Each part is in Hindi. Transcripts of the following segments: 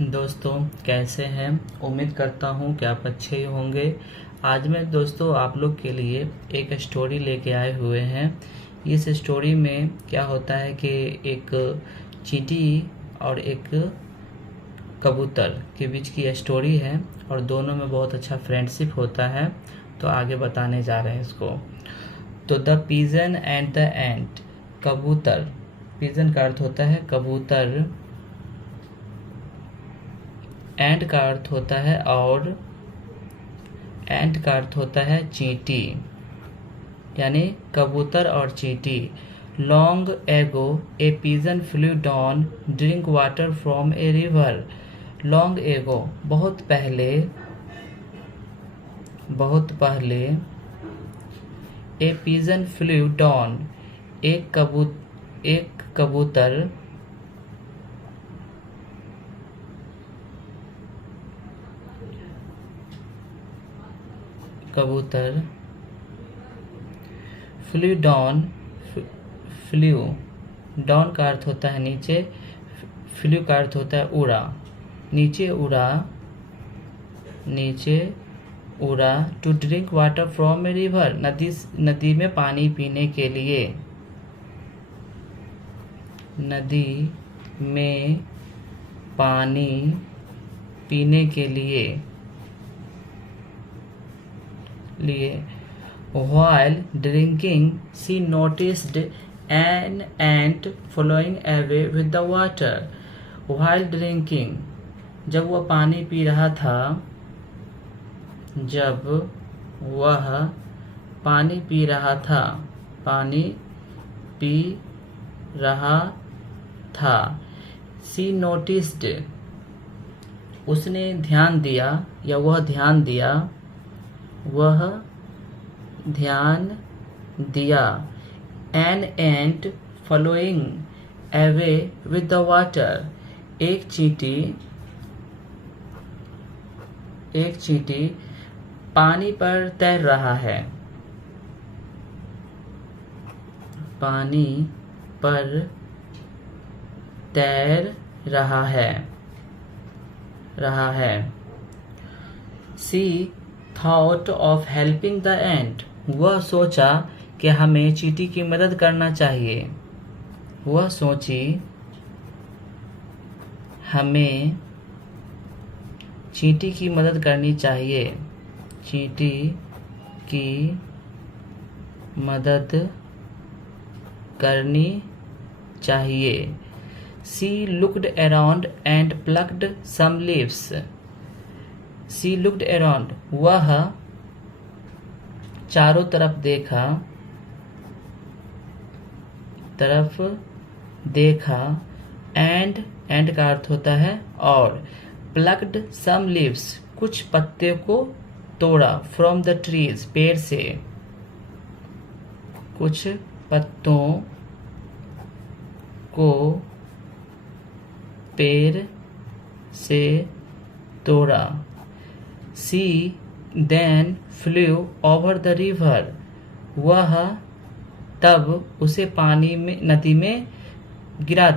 दोस्तों कैसे हैं। उम्मीद करता हूं कि आप अच्छे ही होंगे। आज मैं दोस्तों आप लोग के लिए एक स्टोरी लेके आए हुए हैं। इस स्टोरी में क्या होता है कि एक चींटी और एक कबूतर के बीच की स्टोरी है और दोनों में बहुत अच्छा फ्रेंडशिप होता है। तो आगे बताने जा रहे हैं इसको। तो द पिजन एंड द एंट। कबूतर, पिजन का अर्थ होता है कबूतर, एंड का अर्थ होता है और एंट का अर्थ होता है चींटी, यानी कबूतर और चींटी। Long ago A pigeon flew down drink water from a river. Long ago बहुत पहले ए पिजन फ्लू डाउन एक कबूतर फ्लू डाउन, फ्लू डाउन का अर्थ होता है नीचे, फ्लू का अर्थ होता है उड़ा, नीचे उड़ा to drink water from a river, नदी में पानी पीने के लिए, नदी में पानी पीने के लिए। While drinking, she noticed an ant following away with the water. While drinking, जब वह पानी पी रहा था, she noticed, उसने ध्यान दिया, an ant following away with the water, एक चींटी पानी पर तैर रहा है। She thought of helping the ant, वह सोचा कि हमें चींटी की मदद करना चाहिए। वह सोची हमें चींटी की मदद करनी चाहिए, चींटी की मदद करनी चाहिए। She looked around and plucked some leaves. She looked around, वह चारों तरफ देखा, एंड का अर्थ होता है और, plucked some leaves, कुछ पत्ते को तोड़ा, from the trees, पेड़ से, कुछ पत्तों को पेड़ से तोड़ा। She then flew over the river, वह तब उसे नदी में गिरा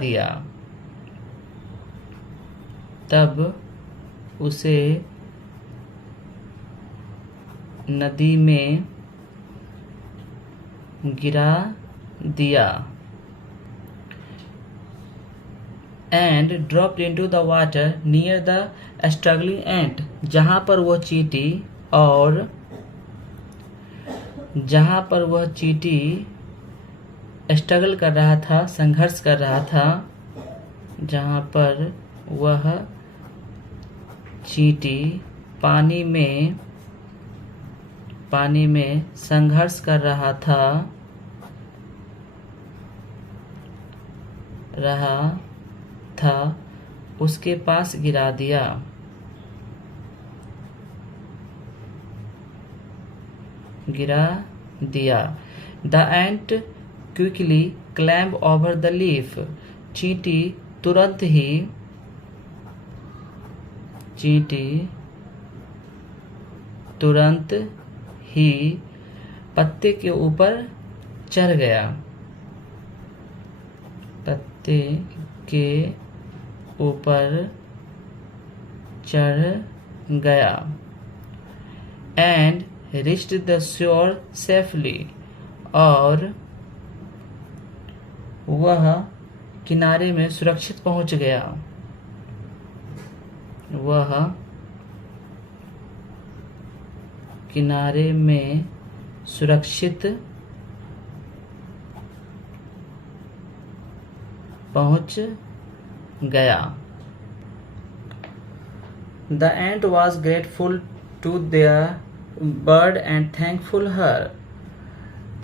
दिया, and dropped into the water near the struggling ant, जहाँ पर वह चींटी स्ट्रगल कर रहा था, संघर्ष कर रहा था, जहाँ पर वह चींटी पानी में संघर्ष कर रहा था, उसके पास गिरा दिया। The ant quickly climbed over the leaf, चींटी तुरंत ही पत्ते के ऊपर चढ़ गया, पत्ते के ऊपर चढ़ गया। And reached the shore safely, और वह किनारे में सुरक्षित पहुंच गया। वह किनारे में सुरक्षित पहुंच गया। The ant was grateful to their bird and thankful her.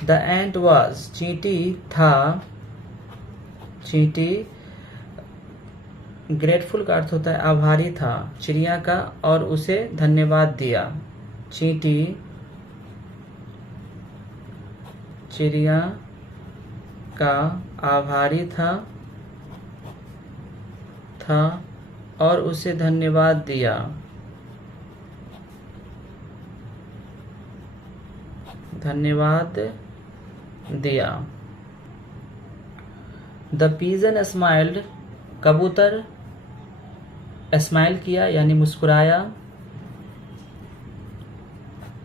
The ant was, चींटी था, चींटी ग्रेटफुल का अर्थ होता है आभारी था चिड़िया का, और उसे धन्यवाद दिया। चींटी चिड़िया का आभारी था और उसे धन्यवाद दिया। धन्यवाद दिया। द पिजन स्माइल्ड, कबूतर स्माइल किया यानी मुस्कुराया।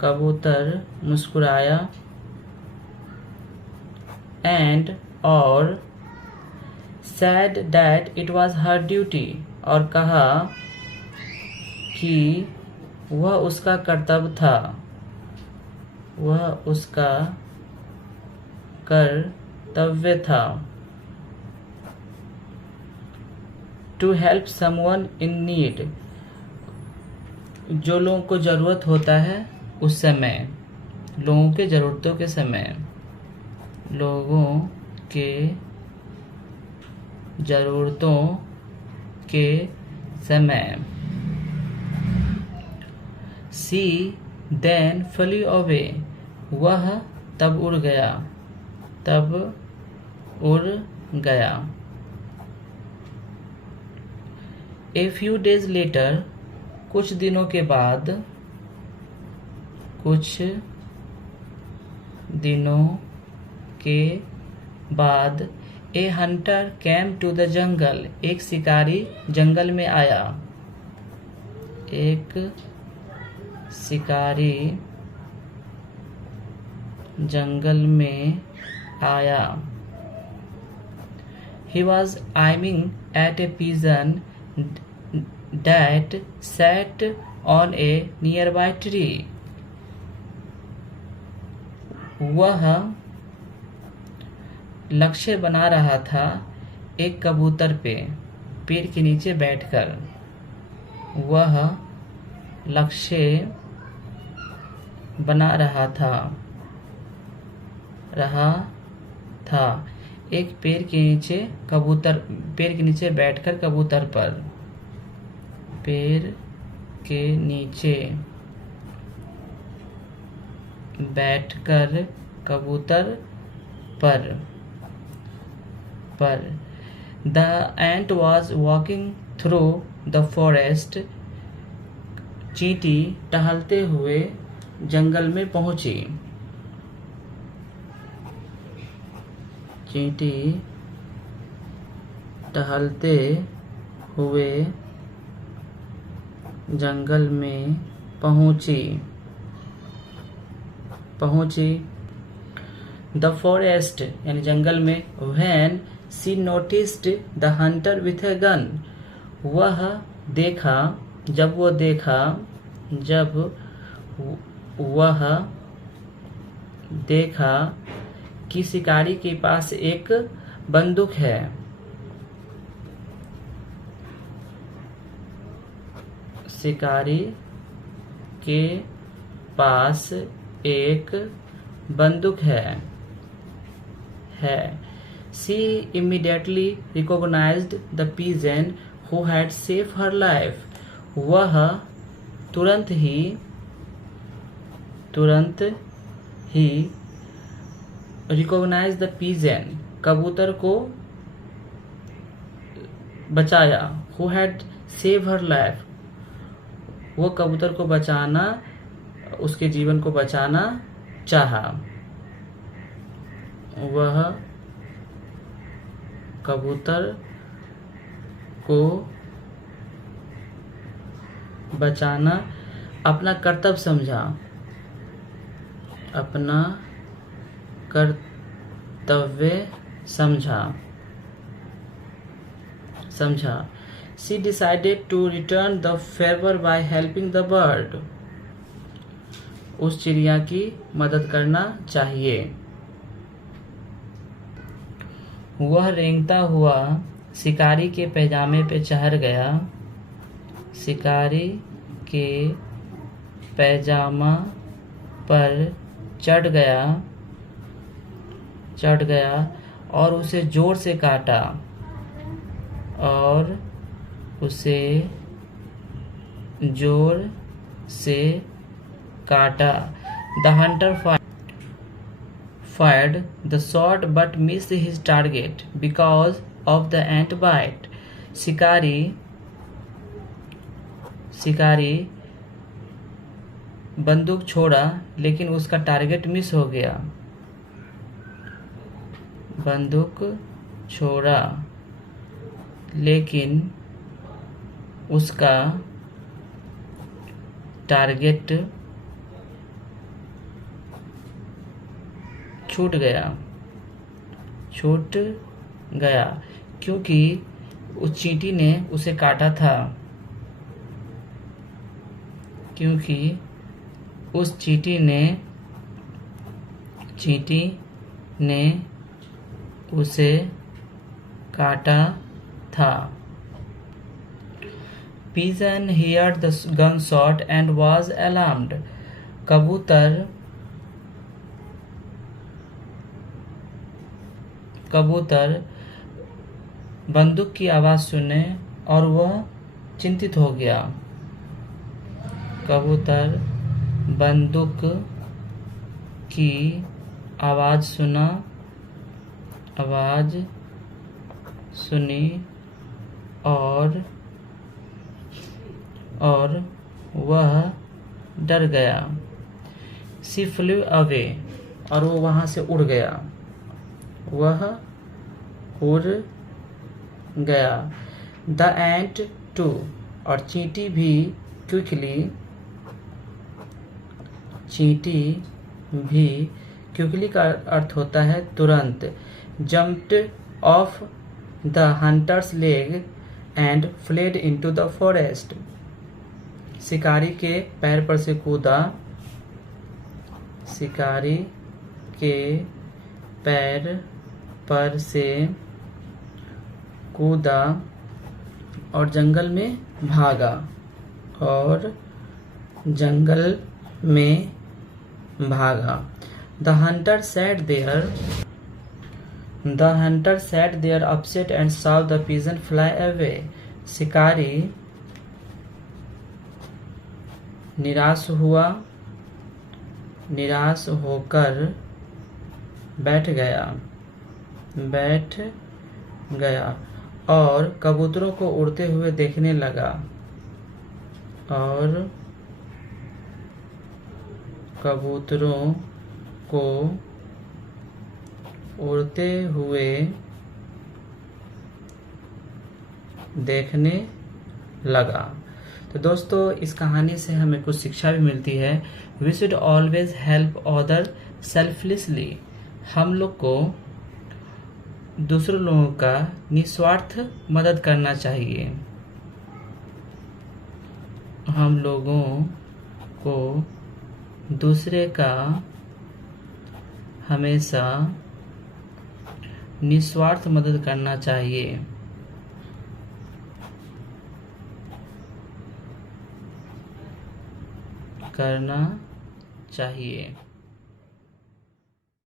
कबूतर मुस्कुराया। एंड, और said that it was her duty, और कहा कि वह उसका कर्तव्य था। वह उसका कर्तव्य था। To help someone in need, जो लोगों को ज़रूरत होता है उस समय, लोगों के ज़रूरतों के समय, लोगों के ज़रूरतों के समय। She then flew away, वह तब उड़ गया। तब उड़ गया। A few days later, कुछ दिनों के बाद, कुछ दिनों के बाद, a hunter came to the jungle, एक शिकारी जंगल में आया। एक शिकारी जंगल में आया। He was aiming at a pigeon that sat on a nearby tree. वह लक्ष्य बना रहा था एक कबूतर पे पेड़ के नीचे बैठकर। वह लक्ष्य बना रहा था एक पेड़ के नीचे बैठकर कबूतर पर। पेड़ के नीचे बैठकर कबूतर पर। The ant was walking through the forest. चींटी टहलते हुए जंगल में पहुंची। चींटी टहलते हुए जंगल में पहुंची। The forest यानी जंगल में। When she noticed the hunter with a gun, जब वह देखा कि शिकारी के पास एक बंदूक है। शिकारी के पास एक बंदूक है। She immediately recognized the pigeon who had saved her life. वह तुरंत ही recognize the pigeon, कबूतर को बचाया। Who had saved her life, वो कबूतर को बचाना, उसके जीवन को बचाना चाहा। वह कबूतर को बचाना अपना कर्तव्य समझा, अपना कर्तव्य समझा। She decided to return the favor by helping the bird. उस चिड़िया की मदद करना चाहिए। वह रेंगता हुआ शिकारी के पैजामे पे चढ़ गया। शिकारी के पैजामा पर चढ़ गया और उसे जोर से काटा। The hunter fired the shot but missed his target because of the ant bite. शिकारी बंदूक छोड़ा लेकिन उसका टारगेट मिस हो गया। बंदूक छोड़ा लेकिन उसका टारगेट छूट गया क्योंकि उस चींटी ने उसे काटा था। क्योंकि उस चींटी ने उसे काटा था। Pigeon heard the gunshot and was alarmed. कबूतर बंदूक की आवाज सुने और वह चिंतित हो गया। कबूतर बंदूक की आवाज सुनी और वह डर गया। She flew away और वो वहां से उड़ गया। The ant too और चींटी भी क्विकली का अर्थ होता है तुरंत। Jumped off the hunter's leg and fled into the forest. शिकारी के पैर पर से कूदा और जंगल में भागा। The hunter sat there upset and saw the pigeon fly away. शिकारी निराश होकर बैठ गया और कबूतरों को उड़ते हुए देखने लगा। तो दोस्तों इस कहानी से हमें कुछ शिक्षा भी मिलती है। We should always help other selflessly. हम लोग को दूसरे लोगों का निस्वार्थ मदद करना चाहिए। हम लोगों को दूसरे का हमेशा निस्वार्थ मदद करना चाहिए।